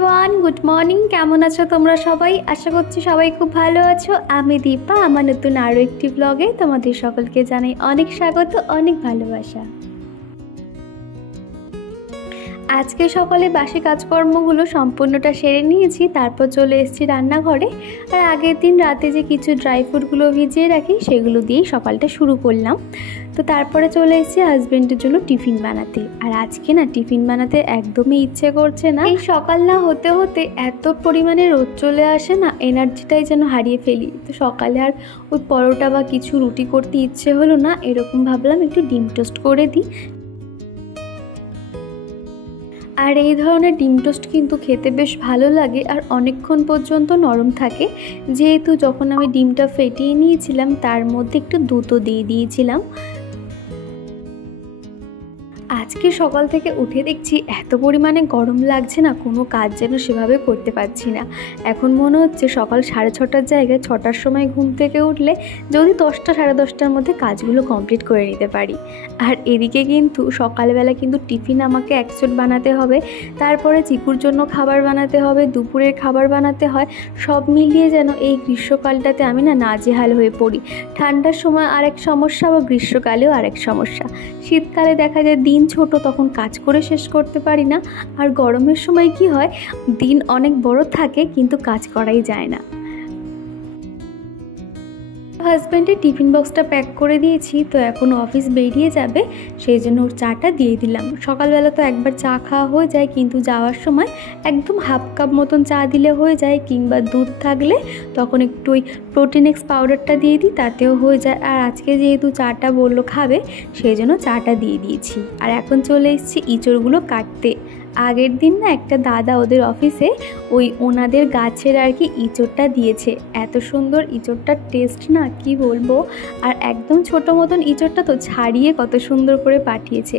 Everyone, good morning. কেমন আছো তোমরা সবাই? আশা করছি সবাই খুব ভালো আছো। আমি দীপা, আমার নতুন আরও একটি ব্লগে তোমাদের সকলকে জানাই অনেক স্বাগত, অনেক ভালোবাসা। আজকে সকালে বাসি কাজকর্মগুলো সম্পূর্ণটা সেরে নিয়েছি, তারপর চলে এসেছি রান্নাঘরে। আর আগের দিন রাতে যে কিছু ড্রাই ফ্রুটগুলো ভিজিয়ে রাখি সেগুলো দিয়েই সকালটা শুরু করলাম। তো তারপরে চলে এসেছি হাজব্যান্ডের জন্য টিফিন বানাতে। আর আজকে না টিফিন বানাতে একদমই ইচ্ছে করছে না। এই সকাল না হতে হতে এত পরিমাণে রোদ চলে আসে না, এনার্জিটাই যেন হারিয়ে ফেলি। তো সকালে আর ওই পরোটা বা কিছু রুটি করতে ইচ্ছে হলো না, এরকম ভাবলাম একটু ডিম টোস্ট করে দিই। আর এই ধরনের ডিম টোস্ট কিন্তু খেতে বেশ ভালো লাগে আর অনেকক্ষণ পর্যন্ত নরম থাকে। যেহেতু যখন আমি ডিমটা ফেটিয়ে নিয়েছিলাম তার মধ্যে একটু দুধও দিয়ে দিয়েছিলাম। আজকে সকাল থেকে উঠে দেখছি এত পরিমাণে গরম লাগছে না, কোনো কাজ যেন সেভাবে করতে পারছি না। এখন মনে হচ্ছে সকাল 6:30টার জায়গায় 6টার সময় ঘুম থেকে উঠলে যদি 10টা সাড়ে 10টার মধ্যে কাজগুলো কমপ্লিট করে নিতে পারি। আর এদিকে কিন্তু সকালবেলা কিন্তু টিফিন আমাকে একচোট বানাতে হবে, তারপরে চিকুর জন্য খাবার বানাতে হবে, দুপুরের খাবার বানাতে হয়। সব মিলিয়ে যেন এই গ্রীষ্মকালটাতে আমি নাজেহাল হয়ে পড়ি। ঠান্ডার সময় আরেক সমস্যা, বা গ্রীষ্মকালেও আরেক সমস্যা। শীতকালে দেখা যায় দিন ছোট, তখন কাজ করে শেষ করতে পারি না। আর গরমের সময় কি হয়, দিন অনেক বড় থাকে কিন্তু কাজ করাই যায় না। হাজব্যান্ডের টিফিন বক্সটা প্যাক করে দিয়েছি, তো এখন অফিস বেরিয়ে যাবে, সেই জন্য ওর চাটা দিয়ে দিলাম। সকালবেলা তো একবার চা খাওয়া হয়ে যায়, কিন্তু যাওয়ার সময় একদম হাফ কাপ মতন চা দিলে হয়ে যায়, কিংবা দুধ থাকলে তখন একটু ওই প্রোটিনেক্স পাউডারটা দিয়ে দিই, তাতেও হয়ে যায়। আর আজকে যেহেতু চাটা বললো খাবে, সেই জন্য চাটা দিয়ে দিয়েছি। আর এখন চলে এসেছি ইঁচড়গুলো কাটতে। আগের দিন না একটা দাদা ওদের অফিসে ওই ওনাদের গাছের আর কি ইঁচড়টা দিয়েছে। এত সুন্দর ইঁচড়টার টেস্ট না, কি বলবো। আর একদম ছোটো মতন ইঁচড়টা তো ছাড়িয়ে কত সুন্দর করে পাঠিয়েছে।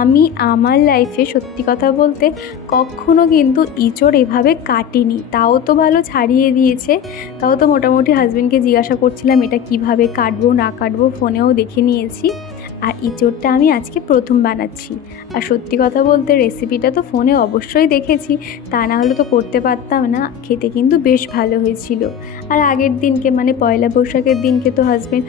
আমি আমার লাইফে সত্যি কথা বলতে কখনো কিন্তু ইঁচড় এভাবে কাটিনি, তাও তো ভালো ছাড়িয়ে দিয়েছে। তাও তো মোটামুটি হাজব্যান্ডকে জিজ্ঞাসা করছিলাম এটা কিভাবে কাটবো না কাটবো, ফোনেও দেখে নিয়েছি। আর ইঁচড়টা আমি আজকে প্রথম বানাচ্ছি। আর সত্যি কথা বলতে রেসিপিটা তো ফোনে অবশ্যই দেখেছি, তা না হলে তো করতে পারতাম না। খেতে কিন্তু বেশ ভালো হয়েছিল। আর আগের দিনকে মানে পয়লা বৈশাখের দিনকে তো হাজব্যান্ড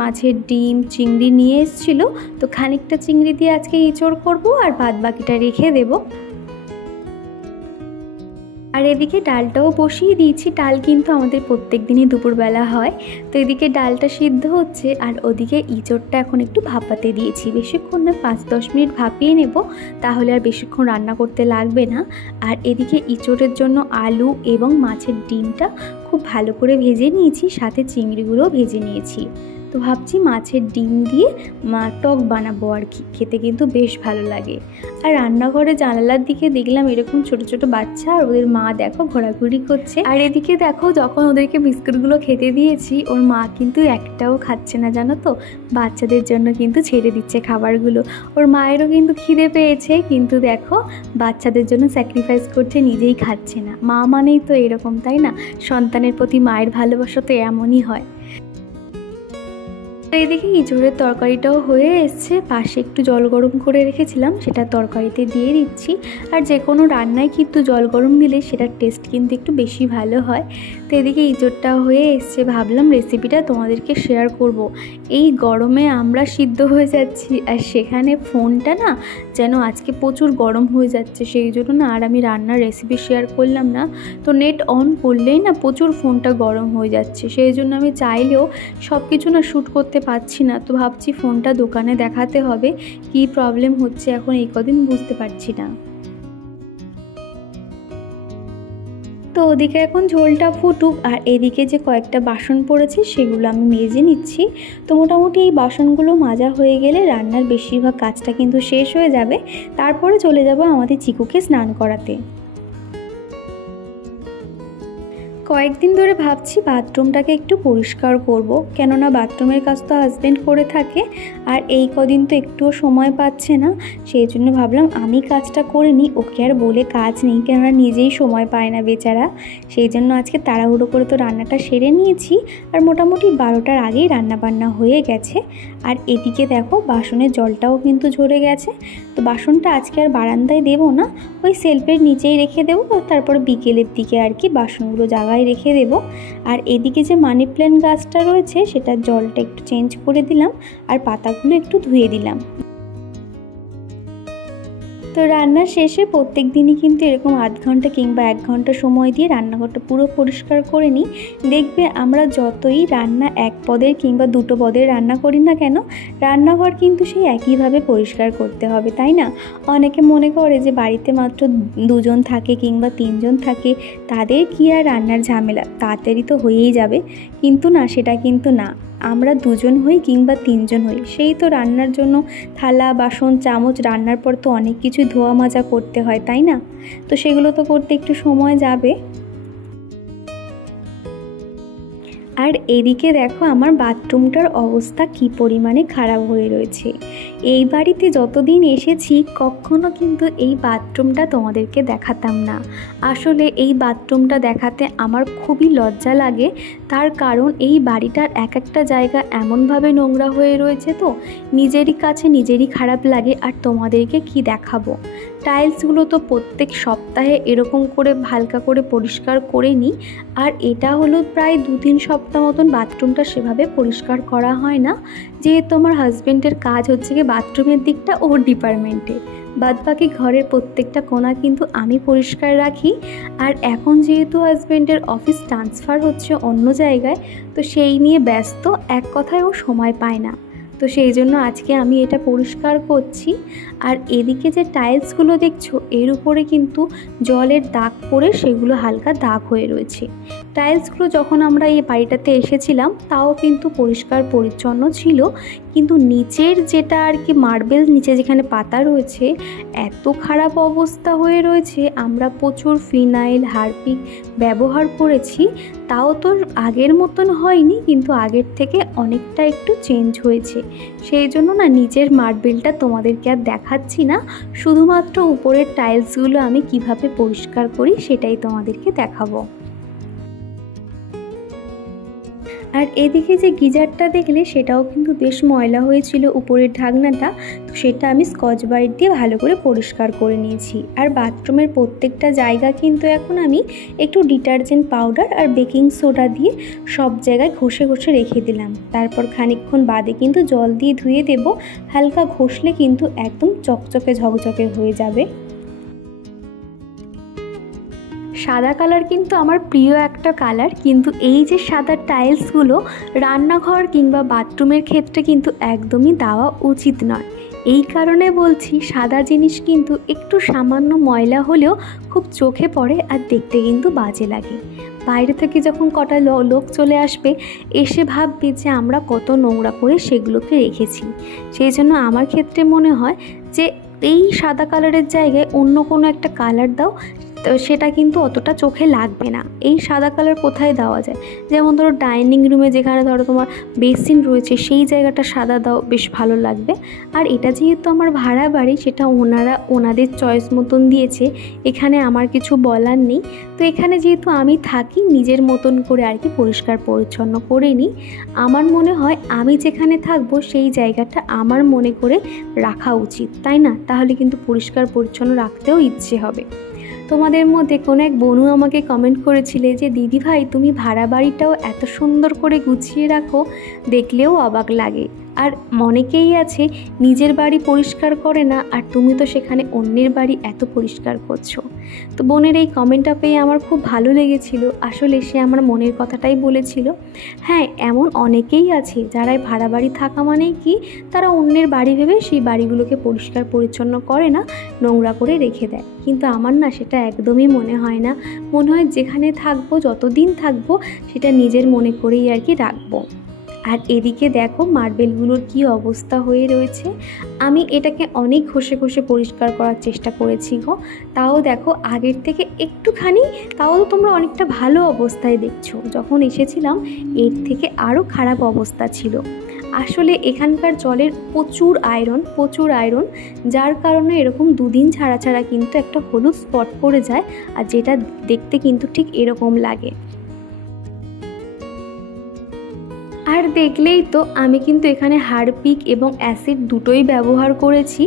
মাছের ডিম চিংড়ি নিয়ে এসেছিলো, তো খানিকটা চিংড়ি দিয়ে আজকে ইঁচড় করবো আর বাদ বাকিটা রেখে দেবো। আর এদিকে ডালটাও বসিয়ে দিয়েছি। ডাল কিন্তু আমাদের প্রত্যেক দিনই দুপুরবেলা হয়। তো এদিকে ডালটা সিদ্ধ হচ্ছে, আর ওদিকে ইঁচড়টা এখন একটু ভাপাতে দিয়েছি। বেশিক্ষণ না, 5-10 মিনিট ভাপিয়ে নেব, তাহলে আর বেশিক্ষণ রান্না করতে লাগবে না। আর এদিকে ইঁচড়ের জন্য আলু এবং মাছের ডিমটা খুব ভালো করে ভেজে নিয়েছি, সাথে চিংড়িগুলোও ভেজে নিয়েছি। তো ভাবছি মাছের ডিম দিয়ে টক বানাবো আর কি, খেতে কিন্তু বেশ ভালো লাগে। আর রান্নাঘরে জানালার দিকে দেখলাম এরকম ছোট ছোট বাচ্চা আর ওদের মা দেখো ঘোরাঘুরি করছে। আর এদিকে দেখো যখন ওদেরকে বিস্কুটগুলো খেতে দিয়েছি, ওর মা কিন্তু একটাও খাচ্ছে না, জানো তো। বাচ্চাদের জন্য কিন্তু ছেড়ে দিচ্ছে খাবারগুলো। ওর মায়েরও কিন্তু খিদে পেয়েছে, কিন্তু দেখো বাচ্চাদের জন্য স্যাক্রিফাইস করছে, নিজেই খাচ্ছে না। মা মানেই তো এরকম, তাই না? সন্তানের প্রতি মায়ের ভালোবাসা তো এমনই হয়। এদিকে ইঁচড়ের তরকারিটাও হয়ে এসছে, পাশে একটু জল গরম করে রেখেছিলাম, সেটা তরকারিতে দিয়ে দিচ্ছি। আর যে কোনো রান্নায় কিন্তু জল গরম দিলে সেটার টেস্ট কিন্তু একটু বেশি ভালো হয়। তো এদিকে ইঁচড়টা হয়ে এসছে, ভাবলাম রেসিপিটা তোমাদেরকে শেয়ার করব। এই গরমে আমরা সিদ্ধ হয়ে যাচ্ছি, আর সেখানে ফোনটা না যেন আজকে প্রচুর গরম হয়ে যাচ্ছে, সেই জন্য না আর আমি রান্নার রেসিপি শেয়ার করলাম না। তো নেট অন করলেই না প্রচুর ফোনটা গরম হয়ে যাচ্ছে, সেই জন্য আমি চাইলেও সব কিছু না শ্যুট করতে পারছি না। তো ভাবছি ফোনটা দোকানে দেখাতে হবে, কি প্রবলেম হচ্ছে এখন এই কদিন বুঝতে পারছি না। তো ওদিকে এখন ঝোলটা ফুটুক, আর এদিকে যে কয়েকটা বাসন পড়েছে সেগুলো আমি মেজে নিচ্ছি। তো মোটামুটি এই বাসনগুলো মাজা হয়ে গেলে রান্নার বেশিরভাগ কাজটা কিন্তু শেষ হয়ে যাবে। তারপরে চলে যাব আমাদের চিকুকে স্নান করাতে। কয়েকদিন ধরে ভাবছি বাথরুমটাকে একটু পরিষ্কার করব, কেননা বাথরুমের কাজ তো হাজব্যান্ড করে থাকে আর এই কদিন তো একটুও সময় পাচ্ছে না। সেই জন্য ভাবলাম আমি কাজটা করে নিই, ওকে আর বলে কাজ নেই, কেননা নিজেই সময় পায় না বেচারা। সেই জন্য আজকে তাড়াহুড়ো করে তো রান্নাটা সেরে নিয়েছি আর মোটামুটি 12টার আগেই রান্নাবান্না হয়ে গেছে। আর এদিকে দেখো বাসনের জলটাও কিন্তু ঝরে গেছে, তো বাসনটা আজকে আর বারান্দায় দেবো না, ওই সেলফের নিচেই রেখে দেবো, তারপর বিকেলের দিকে আর কি বাসনগুলো জায়গায় রেখে দেবো। আর এদিকে যে মানি প্ল্যান্ট গাছটা রয়েছে সেটার জলটা একটু চেঞ্জ করে দিলাম আর পাতাগুলো একটু ধুয়ে দিলাম। তো রান্নার শেষে প্রত্যেক দিনই কিন্তু এরকম আধ ঘন্টা কিংবা 1 ঘন্টা সময় দিয়ে রান্নাঘরটা পুরো পরিষ্কার করে নিই। দেখবে আমরা যতই রান্না 1 পদের কিংবা 2 পদের রান্না করি না কেন, রান্নাঘর কিন্তু সেই একইভাবে পরিষ্কার করতে হবে, তাই না? অনেকে মনে করে যে বাড়িতে মাত্র 2 জন থাকে কিংবা 3 জন থাকে, তাদের কি আর রান্নার ঝামেলা, তাড়াতাড়ি তো হয়েই যাবে। কিন্তু না, সেটা কিন্তু না। আমরা 2 জন হই কিংবা 3 জন হই, সেই তো রান্নার জন্য থালা বাসন চামচ, রান্নার পর তো অনেক কিছু ধোয়া মাজা করতে হয়, তাই না? তো সেগুলো তো করতে একটু সময় যাবে। আর এদিকে দেখো আমার বাথরুমটার অবস্থা কি পরিমাণে খারাপ হয়ে রয়েছে। এই বাড়িতে যতদিন এসেছি কখনো কিন্তু এই বাথরুমটা তোমাদেরকে দেখাতাম না। আসলে এই বাথরুমটা দেখাতে আমার খুবই লজ্জা লাগে, তার কারণ এই বাড়িটার এক একটা জায়গা এমনভাবে নোংরা হয়ে রয়েছে, তো নিজেরই কাছে নিজেরই খারাপ লাগে। আর তোমাদেরকে কি দেখাবো, টাইলসগুলো তো প্রত্যেক সপ্তাহে এরকম করে হালকা করে পরিষ্কার করে নিই। আর এটা হলো প্রায় 2-3 সপ্তাহ মতন বাথরুমটা সেভাবে পরিষ্কার করা হয় না, যেহেতু আমার হাজব্যান্ডের কাজ হচ্ছে কি বাথরুমের দিকটা ওর ডিপার্টমেন্টে, বাদবাকি ঘরের প্রত্যেকটা কোণা কিন্তু আমি পরিষ্কার রাখি। আর এখন যেহেতু হাজব্যান্ডের অফিস ট্রান্সফার হচ্ছে অন্য জায়গায়, তো সেই নিয়ে ব্যস্ত, এক কথায় ও সময় পায় না, তো সেই জন্য আজকে আমি এটা পরিষ্কার করছি। আর এদিকে যে টাইলসগুলো দেখছো এর উপরে কিন্তু জলের দাগ পড়ে সেগুলো হালকা দাগ হয়ে রয়েছে। টাইলসগুলো যখন আমরা এই বাড়িটাতে এসেছিলাম তাও কিন্তু পরিষ্কার পরিচ্ছন্ন ছিল, কিন্তু নিচের যেটা আর কি মার্বেল নিচে যেখানে পাতা রয়েছে এত খারাপ অবস্থা হয়ে রয়েছে। আমরা প্রচুর ফিনাইল হারপিক ব্যবহার করেছি, তাও তো আগের মতন হয়নি, কিন্তু আগের থেকে অনেকটা একটু চেঞ্জ হয়েছে। সেই জন্য না নিচের মার্বেলটা তোমাদেরকে আর দেখাচ্ছি না, শুধুমাত্র উপরের টাইলসগুলো আমি কিভাবে পরিষ্কার করি সেটাই তোমাদেরকে দেখাবো। আর এদিকে যে গিজারটা দেখলে সেটাও কিন্তু বেশ ময়লা হয়েছিল উপরের ঢাকনাটা, তো সেটা আমি স্কচ ব্রাইট দিয়ে ভালো করে পরিষ্কার করে নিয়েছি। আর বাথরুমের প্রত্যেকটা জায়গা কিন্তু এখন আমি একটু ডিটারজেন্ট পাউডার আর বেকিং সোডা দিয়ে সব জায়গায় ঘষে ঘষে রেখে দিলাম। তারপর খানিকক্ষণ বাদে কিন্তু জল দিয়ে ধুয়ে দেব, হালকা ঘষলে কিন্তু একদম চকচকে ঝকঝকে হয়ে যাবে। সাদা কালার কিন্তু আমার প্রিয় একটা কালার, কিন্তু এই যে সাদা টাইলসগুলো রান্নাঘর কিংবা বাথরুমের ক্ষেত্রে কিন্তু একদমই দেওয়া উচিত নয়। এই কারণে বলছি, সাদা জিনিস কিন্তু একটু সামান্য ময়লা হলেও খুব চোখে পড়ে আর দেখতে কিন্তু বাজে লাগে। বাইরে থেকে যখন কটা লোক চলে আসবে, এসে ভাববে যে আমরা কত নোংরা করে সেগুলোকে রেখেছি। সেই জন্য আমার ক্ষেত্রে মনে হয় যে এই সাদা কালারের জায়গায় অন্য কোনো একটা কালার দাও, তো সেটা কিন্তু অতটা চোখে লাগবে না। এই সাদা কালার কোথায় দেওয়া যায়, যেমন ধরো ডাইনিং রুমে যেখানে ধরো তোমার বেসিন রয়েছে সেই জায়গাটা সাদা দাও, বেশ ভালো লাগবে। আর এটা যেহেতু আমার ভাড়া বাড়ি, সেটা ওনারা ওনাদের চয়েস মতন দিয়েছে, এখানে আমার কিছু বলার নেই। তো এখানে যেহেতু আমি থাকি, নিজের মতন করে আর কি পরিষ্কার পরিচ্ছন্ন করে নিই। আমার মনে হয় আমি যেখানে থাকবো সেই জায়গাটা আমার মনে করে রাখা উচিত, তাই না? তাহলে কিন্তু পরিষ্কার পরিচ্ছন্ন রাখতেও ইচ্ছে হবে। তোমাদের মধ্যে কোনো এক বোনু আমাকে কমেন্ট করেছিলে যে দিদি ভাই তুমি ভাড়া বাড়িটাও এত সুন্দর করে গুছিয়ে রাখো, দেখলেও অবাক লাগে। আর অনেকেই আছে নিজের বাড়ি পরিষ্কার করে না, আর তুমি তো সেখানে অন্যের বাড়ি এত পরিষ্কার করছো। তো বোনের এই কমেন্টটা পেয়ে আমার খুব ভালো লেগেছিল, আসলে সে আমার মনের কথাটাই বলেছিল। হ্যাঁ, এমন অনেকেই আছে যারা ভাড়া বাড়ি থাকা মানেই কি তারা অন্যের বাড়ি ভেবে সেই বাড়িগুলোকে পরিষ্কার পরিচ্ছন্ন করে না, নোংরা করে রেখে দেয়। কিন্তু আমার না সেটা একদমই মনে হয় না। মনে হয় যেখানে থাকবো, যতদিন থাকবো, সেটা নিজের মনে করেই আর কি রাখবো। আর এদিকে দেখো মার্বেলগুলোর কি অবস্থা হয়ে রয়েছে। আমি এটাকে অনেক ঘষে ঘষে পরিষ্কার করার চেষ্টা করেছি গো, তাও দেখো আগের থেকে একটুখানি, তাও তোমরা অনেকটা ভালো অবস্থায় দেখছো। যখন এসেছিলাম এর থেকে আরও খারাপ অবস্থা ছিল। আসলে এখানকার জলের প্রচুর আয়রন, যার কারণে এরকম দুদিন ছাড়া ছাড়া কিন্তু একটা হলুদ স্পট পড়ে যায়, আর যেটা দেখতে কিন্তু ঠিক এরকম লাগে। আর দেখলেই তো আমি কিন্তু এখানে হারপিক এবং অ্যাসিড দুটোই ব্যবহার করেছি,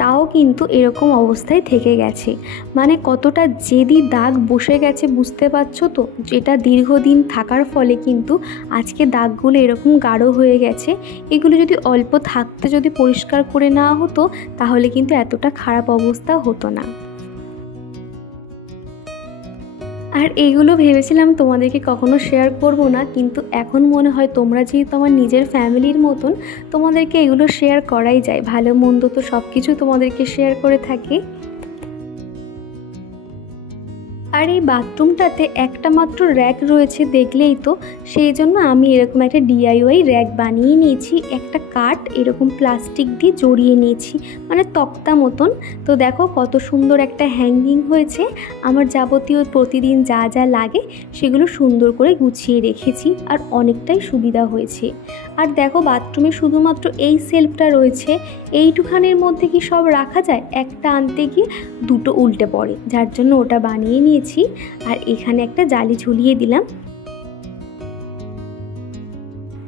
তাও কিন্তু এরকম অবস্থায় থেকে গেছে। মানে কতটা জেদি দাগ বসে গেছে বুঝতে পারছো তো, যেটা দীর্ঘদিন থাকার ফলে কিন্তু আজকে দাগগুলো এরকম গাঢ় হয়ে গেছে। এগুলো যদি অল্প থাকতে যদি পরিষ্কার করে নেওয়া হতো তাহলে কিন্তু এতটা খারাপ অবস্থা হতো না। আর এইগুলো ভেবেছিলাম তোমাদেরকে কখনো শেয়ার করব না, কিন্তু এখন মনে হয় তোমরা যেহেতু আমার নিজের ফ্যামিলির মতন, তোমাদেরকে এগুলো শেয়ার করাই যায়। ভালো মন্দ তো সব কিছু তোমাদেরকে শেয়ার করে থাকি। আর এই বাথরুমটাতে একটা মাত্র র্যাক রয়েছে দেখলেই তো, সেই জন্য আমি এরকম একটা ডিআইওয়াই র্যাক বানিয়ে নিয়েছি। একটা কাঠ এরকম প্লাস্টিক দিয়ে জড়িয়ে নিয়েছি, মানে তক্তা মতন। তো দেখো কত সুন্দর একটা হ্যাঙ্গিং হয়েছে। আমার যাবতীয় প্রতিদিন যা যা লাগে সেগুলো সুন্দর করে গুছিয়ে রেখেছি, আর অনেকটাই সুবিধা হয়েছে। আর দেখো বাথরুমে শুধুমাত্র এই সেলফটা রয়েছে, এইটুখানের মধ্যে কি সব রাখা যায়? একটা আনতে গিয়ে দুটো উল্টে পড়ে, যার জন্য ওটা বানিয়ে নিয়েছি। আর এখানে একটা জালি ঝুলিয়ে দিলাম।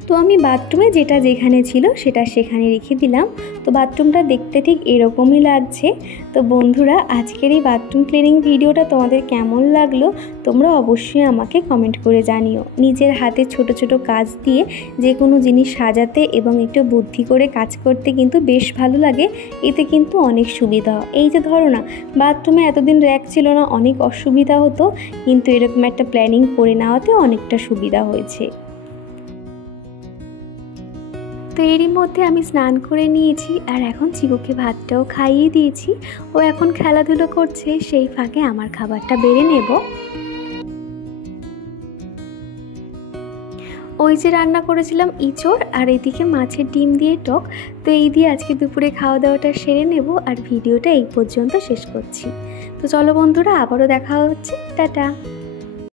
তো আমি বাথরুমে যেটা যেখানে ছিল সেটা সেখানে রেখে দিলাম। তো বাথরুমটা দেখতে ঠিক এরকমই লাগছে। তো বন্ধুরা, আজকের এই বাথরুম ক্লিনিং ভিডিওটা তোমাদের কেমন লাগলো তোমরা অবশ্যই আমাকে কমেন্ট করে জানিও। নিজের হাতে ছোট ছোট কাজ দিয়ে যে কোনো জিনিস সাজাতে এবং একটু বুদ্ধি করে কাজ করতে কিন্তু বেশ ভালো লাগে। এতে কিন্তু অনেক সুবিধা হয়। এই যে ধরো না, বাথরুমে এতদিন র্যাক ছিল না, অনেক অসুবিধা হতো, কিন্তু এরকম একটা প্ল্যানিং করে নেওয়াতে অনেকটা সুবিধা হয়েছে। তো এরই মধ্যে আমি স্নান করে নিয়েছি, আর এখন চিকুকে ভাতটাও খাইয়ে দিয়েছি। ও এখন খেলাধুলো করছে, সেই ফাঁকে আমার খাবারটা বেড়ে নেব। ওই যে রান্না করেছিলাম ইঁচড়, আর এদিকে মাছের ডিম দিয়ে টক। তো এই দিয়ে আজকে দুপুরে খাওয়া দাওয়াটা সেরে নেব, আর ভিডিওটা এই পর্যন্ত শেষ করছি। তো চলো বন্ধুরা, আবারও দেখা হচ্ছে, টাটা।